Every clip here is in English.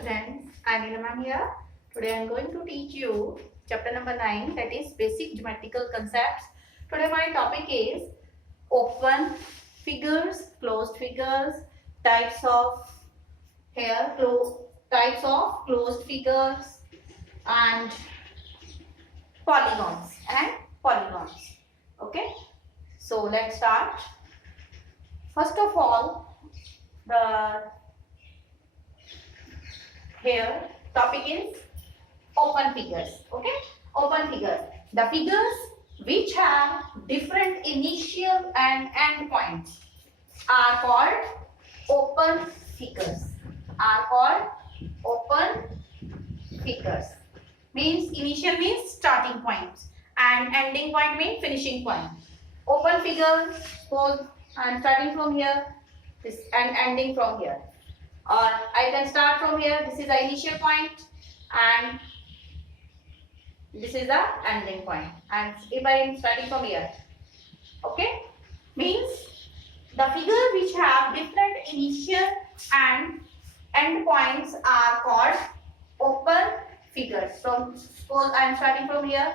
students, I am Nilima here. Today I am going to teach you chapter number 9, that is basic geometrical concepts. Today my topic is open figures, closed figures, types of types of closed figures and polygons Okay, so let's start. First of all, the here topic is open figures. Okay, open figures, the figures which have different initial and end points are called open figures. Means initial means starting point and ending point means finishing point. Open figure, suppose I am starting from here, this and ending from here, or I can start from here. This is the initial point and this is the ending point. And if I am starting from here, okay, means the figure which have different initial and end points are called open figures. So suppose I am starting from here.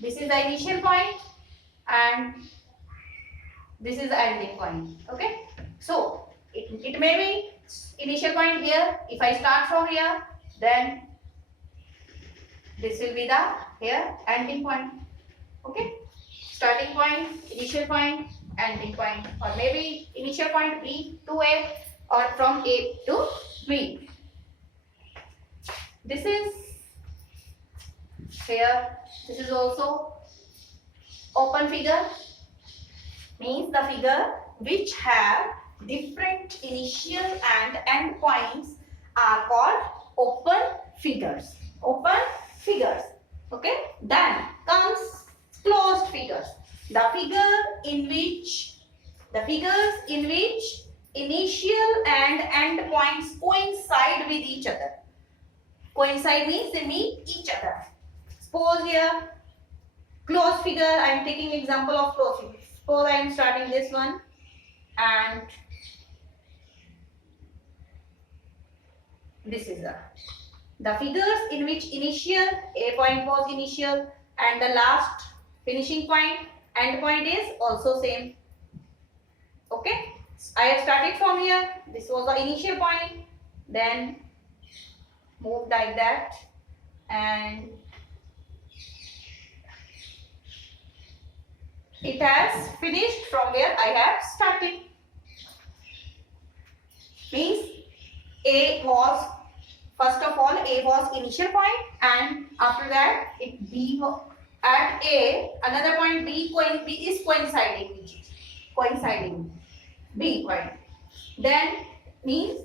This is the initial point and this is the ending point. Okay, so it may be initial point here. If I start from here, then this will be the here ending point. Okay, starting point, initial point, ending point, or maybe initial point B to A or from A to B. This is here. This is also open figure, means the figure which have different initial and end points are called open figures. Okay, then comes closed figures, the figures in which initial and end points coincide with each other. Coincide means they meet each other. Suppose here closed figure, I am taking example of closed figure. Suppose I am starting this one and this is the figures in which initial A point was initial and the last finishing point end point is also same. Okay, I have started from here. This was the initial point, then moved like that and it has finished from where I have started. Means A was, first of all, A was initial point and after that it B at A, another point B is coinciding B point. Then means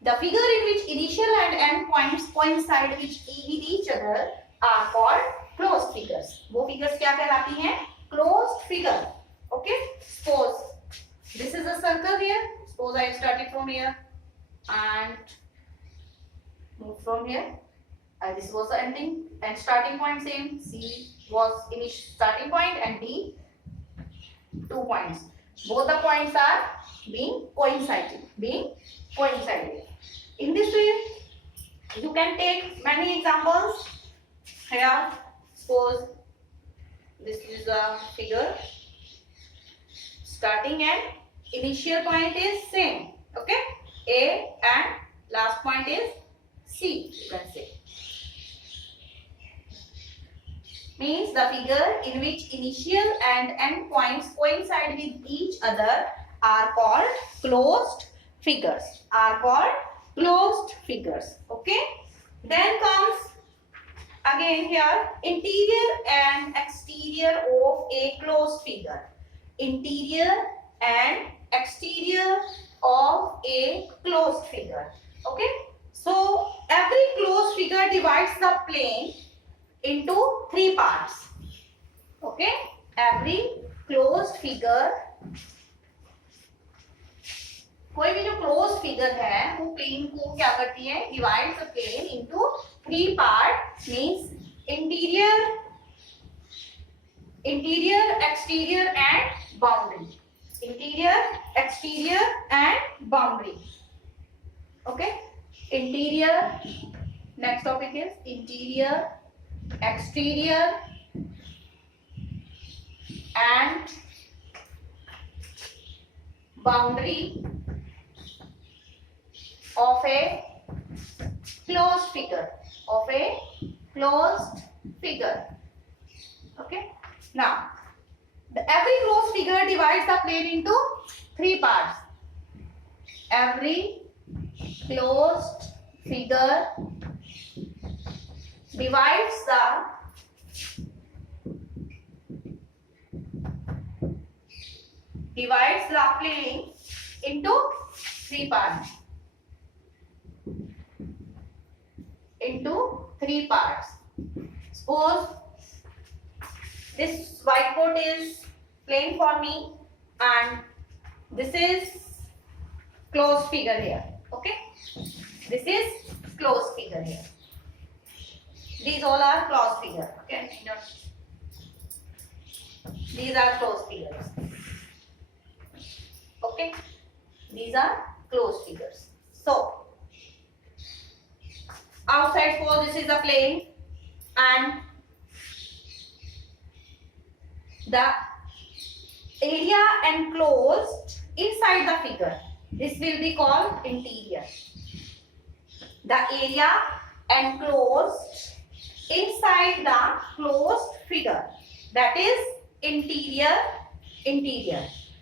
the figure in which initial and end points coincide with each other are called closed figures. वो figures क्या कहलाती हैं? Closed figure. Okay, suppose this is a circle here. Suppose I started from here and move from here. This was the ending and starting point same. C was initial starting point and D 2 points. Both the points are being coinciding. In this way, you can take many examples. Here, suppose this is a figure. Starting and initial point is same. Okay, A and last point is C. You can say. Means the figure in which initial and end points coincide with each other are called closed figures. Okay. Then comes again here interior and exterior of a closed figure. Interior and exterior of a closed figure. Okay. So every closed figure divides the plane into 3 parts. Okay, every closed figure, कोई भी जो closed figure है वो plane को क्या करती है? Divides the plane into 3 parts. Means interior, exterior and boundary. Okay, interior. Next topic is interior, exterior, and boundary of a closed figure. Of a closed figure. Okay. Now, every closed figure divides the plane into three parts. Every closed figure divides the plane into three parts. Suppose this whiteboard is plain for me and this is closed figure here. Okay, this is closed figure here. These all are closed figure. Okay, these are closed figures. Okay, these are closed figures. So outside, suppose this is a plane and the area enclosed inside the figure, this will be called interior. The area enclosed inside the closed figure, that is interior.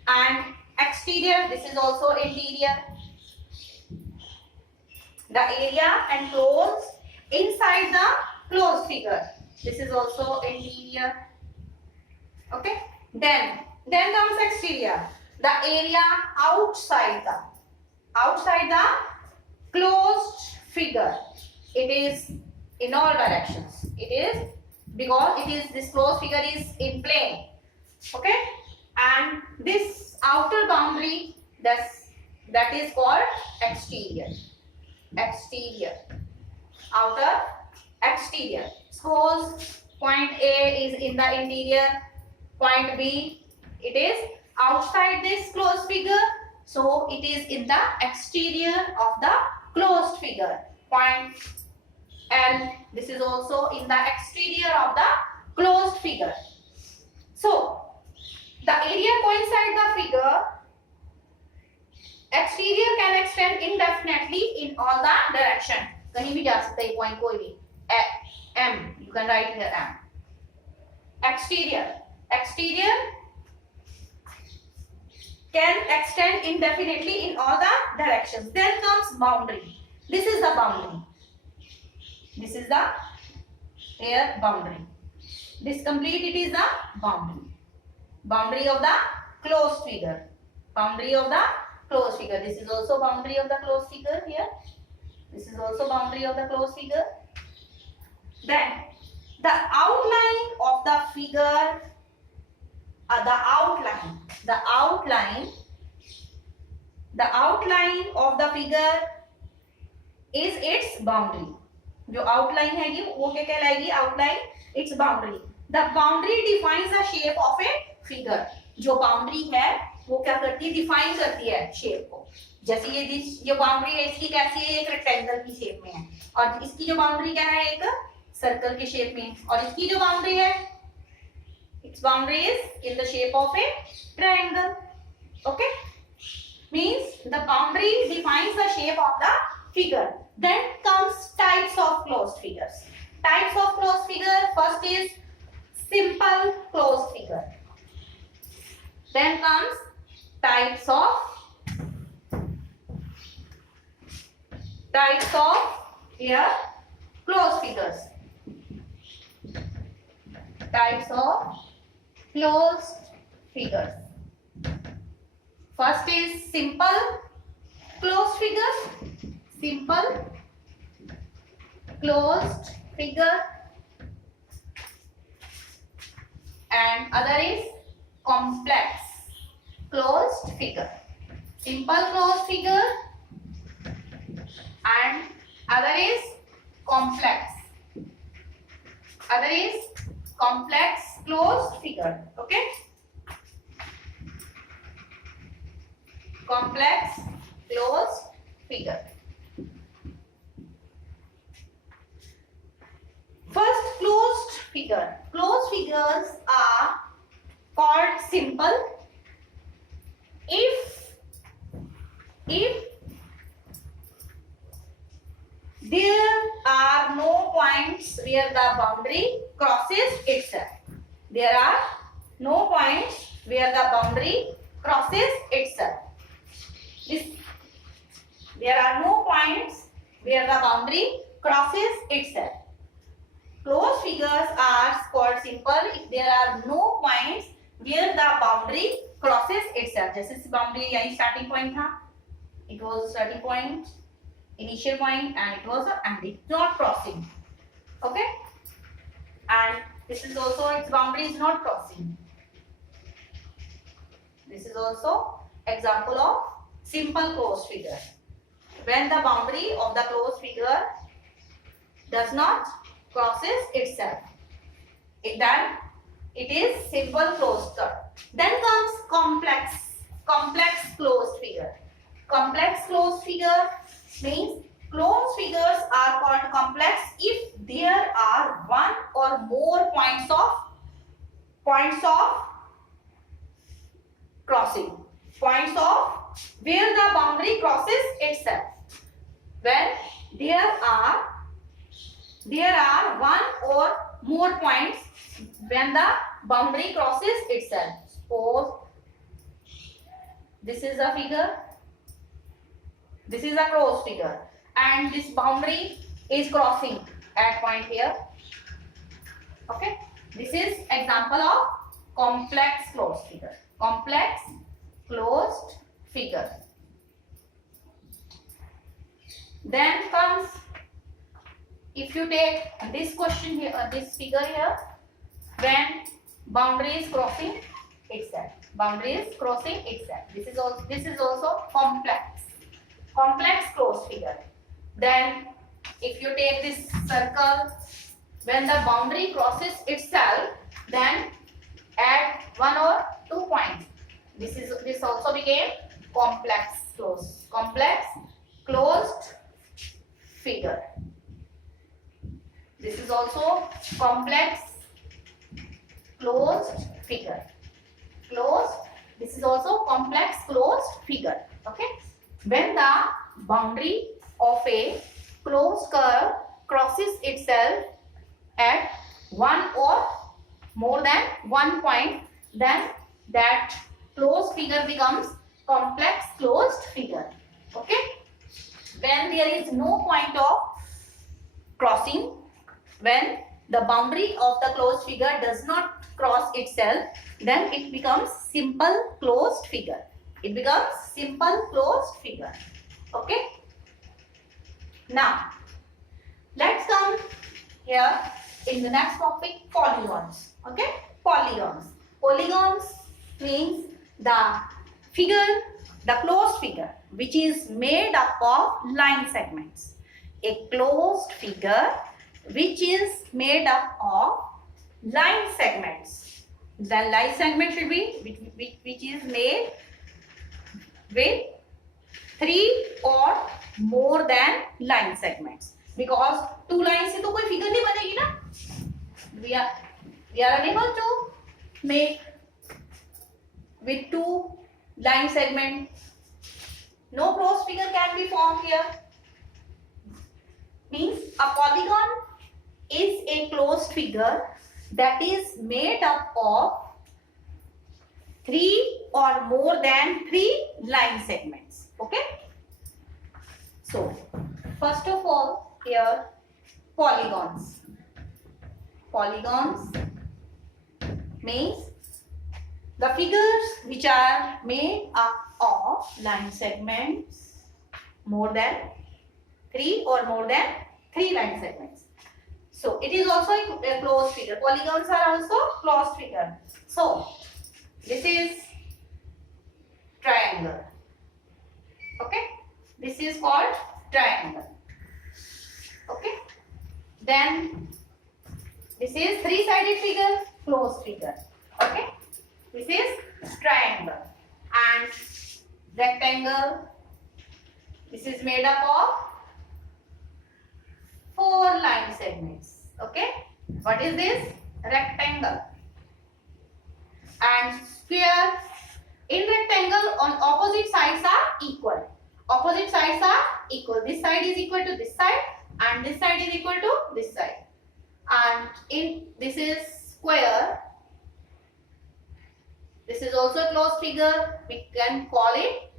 And exterior, this is also interior. The area enclosed inside the closed figure, this is also interior. Okay, then comes exterior, the area outside the closed figure. It is in all directions. It is because this closed figure is in plane. Okay, and this outer boundary, that is called exterior. Outer exterior. Suppose point A is in the interior, point B, it is outside this closed figure, so it is in the exterior of the closed figure. Point L, this is also in the exterior of the closed figure. So the area coincide the figure. Exterior can extend indefinitely in all the direction. कहीं भी जा सकता है point कोई भी. M, you can write here M. Exterior can extend indefinitely in all the directions. Then comes boundary. This is the boundary. This is the here boundary. This complete, it is the boundary. Boundary of the closed figure. Boundary of the closed figure. This is also boundary of the closed figure here. This is also boundary of the closed figure. Then the outline of the figure, the outline of the figure is its boundary. जो outline है वो क्या कहलाएगी? Outline, its boundary. The boundary defines the shape of a figure. जो boundary है वो क्या करती है? Define करती है shape को. जैसे ये जो boundary है इसकी कैसी है? एक rectangle की shape में है और इसकी जो boundary क्या है? एक सर्कल के शेप में. और इसकी जो बाउंड्री है, its boundary is in the shape of a triangle. Okay, means the boundary defines the shape of the figure. Then comes types of closed figures. Types of closed figure, first is simple closed figure. Then comes types of here closed figures. Types of closed figures. First is simple closed figure. Simple closed figure. And other is complex closed figure. Simple closed figure and other is complex. Other is complex closed figure. Okay, complex closed figure. figure. Closed figures are called simple if there are no points where the boundary crosses itself. There are no points where the boundary crosses itself. There are no points where the boundary crosses itself. Closed figures are called simple if there are no points where the boundary crosses itself. जैसे इस boundary यानी starting point था, it was starting point, initial point, and it was a ending, not crossing. Okay, and this is also its boundary is not crossing. This is also example of simple closed figure. When the boundary of the closed figure does not crosses itself, then it is simple closed curve. Then comes complex closed figure. Complex closed figure means closed figures are called complex if there are one or more points of crossing, points of where the boundary crosses itself. When there are one or more points when the boundary crosses itself. Suppose this is a figure, this is a closed figure, and this boundary is crossing at point here. Okay, this is example of complex closed figure. Complex closed figure. Then comes, if you take this question here, this figure here, when boundary is crossing itself. Boundary is crossing itself. This is also complex closed figure. Then if you take this circle, when the boundary crosses itself, then add one or 2 points. This also became complex closed figure. This is also complex closed figure. This is also complex closed figure. Okay. When the boundary of a closed curve crosses itself at one or more than 1 point, then that closed figure becomes complex closed figure. Okay. When there is no point of crossing, when the boundary of the closed figure does not cross itself, then it becomes simple closed figure. It becomes simple closed figure. Okay. Now, let's come here in the next topic, polygons. Okay. Polygons means the figure, the closed figure which is made up of line segments. A closed figure which is made up of line segments. The line segment should be which is made with 3 or more than line segments. Because 2 lines से तो कोई figure नहीं बनेगी ना. We are unable to make with 2 line segments. No closed figure can be formed here. Means a polygon is a closed figure that is made up of 3 or more than 3 line segments. Okay. So, first of all, here polygons. Polygons means the figures which are made up of line segments more than 3 or more than 3 line segments. So it is also a closed figure. Polygons are also closed figure. So this is triangle. Okay, this is called triangle. Okay, then this is 3-sided figure, closed figure. Okay, this is triangle. And rectangle, this is made up of 4 line segments. Okay, what is this? rectangle. And square. In rectangle, on opposite sides are equal. Opposite sides are equal. This side is equal to this side, and this side is equal to this side. And in this is square. This is also a closed figure. We can call it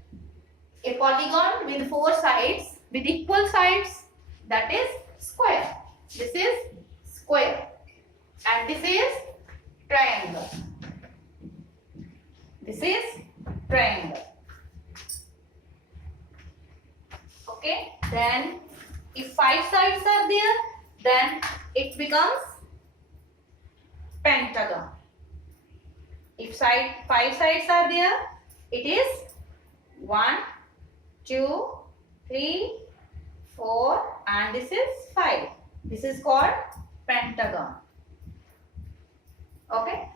a polygon with 4 sides with equal sides. That is square. This is square. And this is triangle. This is triangle. Okay. Then if 5 sides are there, then it becomes pentagon. If 5 sides are there, it is 1, 2, 3, 4, and this is 5. This is called pentagon. Okay.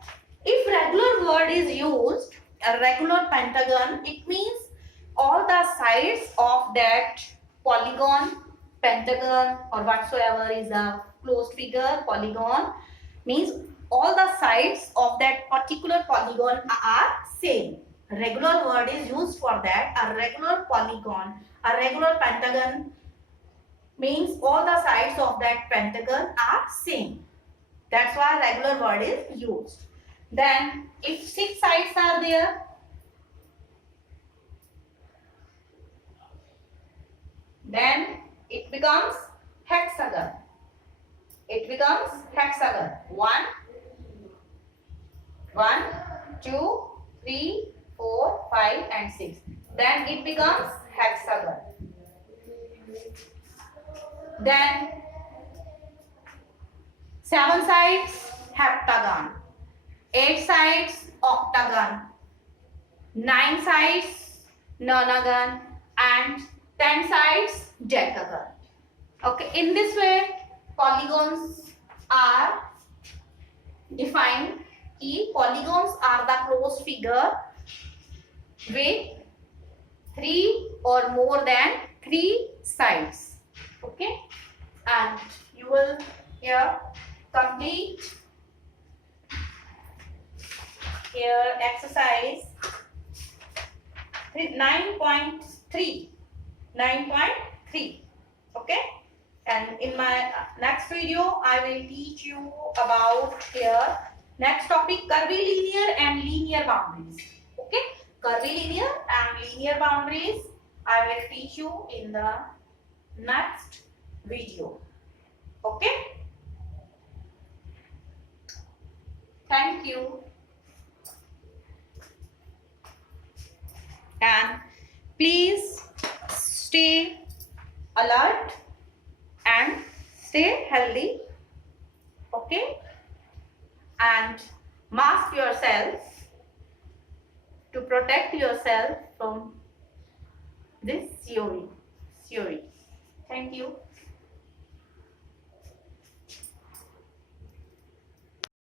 If regular word is used, a regular pentagon, it means all the sides of that polygon, pentagon, or whatsoever is a closed figure, polygon, means all the sides of that particular polygon are same. Regular word is used for that. A regular polygon, a regular pentagon means all the sides of that pentagon are same. That's why regular word is used. Then if 6 sides are there, then it becomes hexagon. It becomes hexagon. 1, 2, 3, 4, 5, and 6. Then it becomes hexagon. Then 7 sides, heptagon. 8 sides, octagon. 9 sides, nonagon. And 10 sides, decagon. Okay, in this way, polygons are defined. Polygons are the closed figure with 3 or more than 3 sides. Okay, and you will here complete here exercise 9.3. Okay, and in my next video I will teach you about here next topic, curvilinear and linear boundaries. Okay, curvilinear and linear boundaries I will teach you in the next video. Okay, thank you, and please stay alert and stay healthy. Okay, and mask yourself to protect yourself from this theory. Thank you.